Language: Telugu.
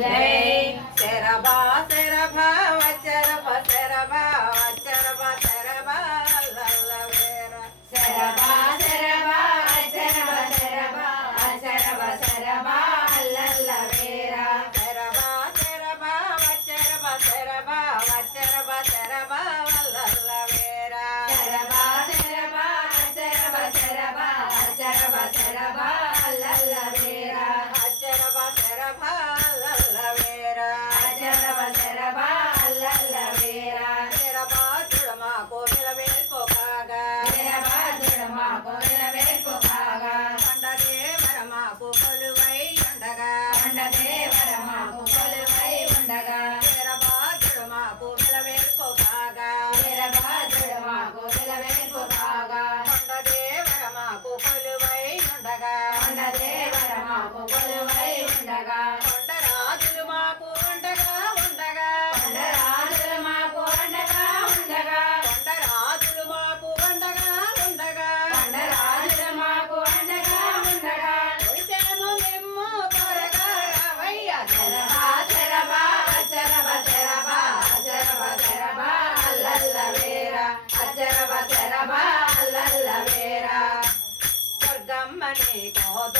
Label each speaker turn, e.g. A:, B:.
A: జై
B: శరభా శరభా వచరభ శరభా వచరభ శరభా లల్లవేర
A: శరభా శరభా వచరభ శరభా వచరభ శరభా లల్లవేర
B: శరభా శరభా వచరభ శరభా వచరభ శరభా లల్లవేర
A: శరభా శరభా వచరభ శరభా వచరభ శరభా లల్లవేర
B: అచరభ శరభా Bye.
A: 말이거든